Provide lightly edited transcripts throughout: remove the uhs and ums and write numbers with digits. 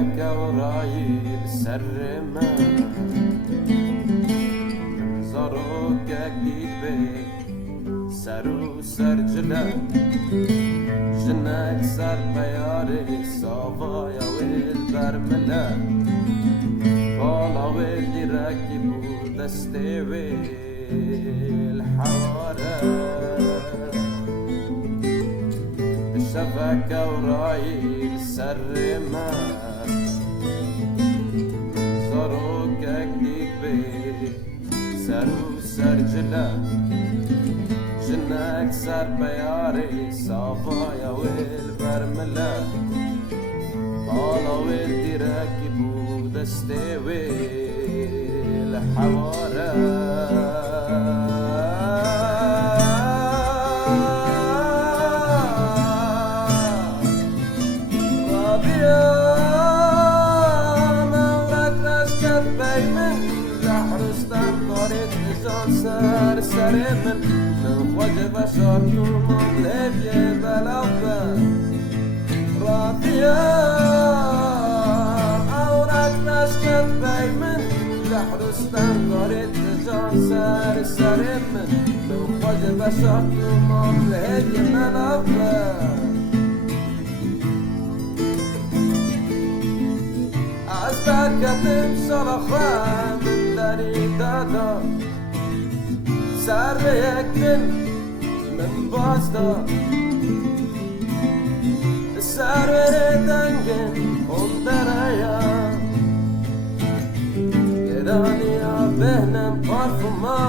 شفك ورايل سرما زاروك جديد بيك سرو سرجلا جنك سر بياري صافايا والبرملا بالا واللي راكبو دستي والحوارة شفك ورايل سرما زاروك جديد بيك سرو سرجلا جنك سر بياري صافايا والبرملا بالا والدي راكبو دستي والحوارة رابيا مولات رشكت بيمن لحرستان طريق نجان سر سرمن وجب شرط المغلب يبلغ رافيا أوراق نشكت بيمن لحرستان قريت جان سر سرمن وجب شرط المغلب يبلغ عزتك تمشرخا من داري دادا سر يكن من بازدا سر دنگن اون دریا گرانیا بهنم پارفوما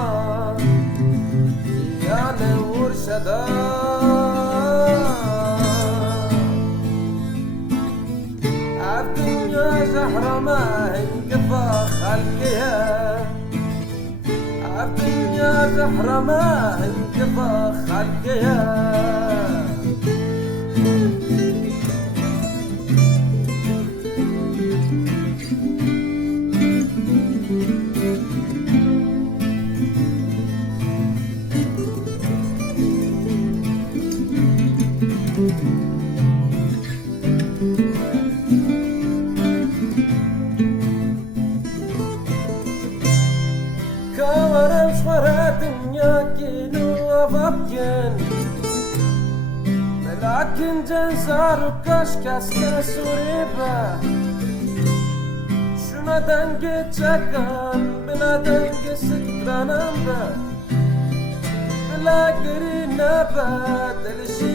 یانه ورشدا الدنيا زهرة ما انقفا خلقها الدنيا زهرة ما انقفا خلقها كورم شورا دنيا كيلو أفكين لكن جنزار وكشكس كسوريبا شما دنگي چكان بلا دنگي سكرانم با بلا قري نبا دلشي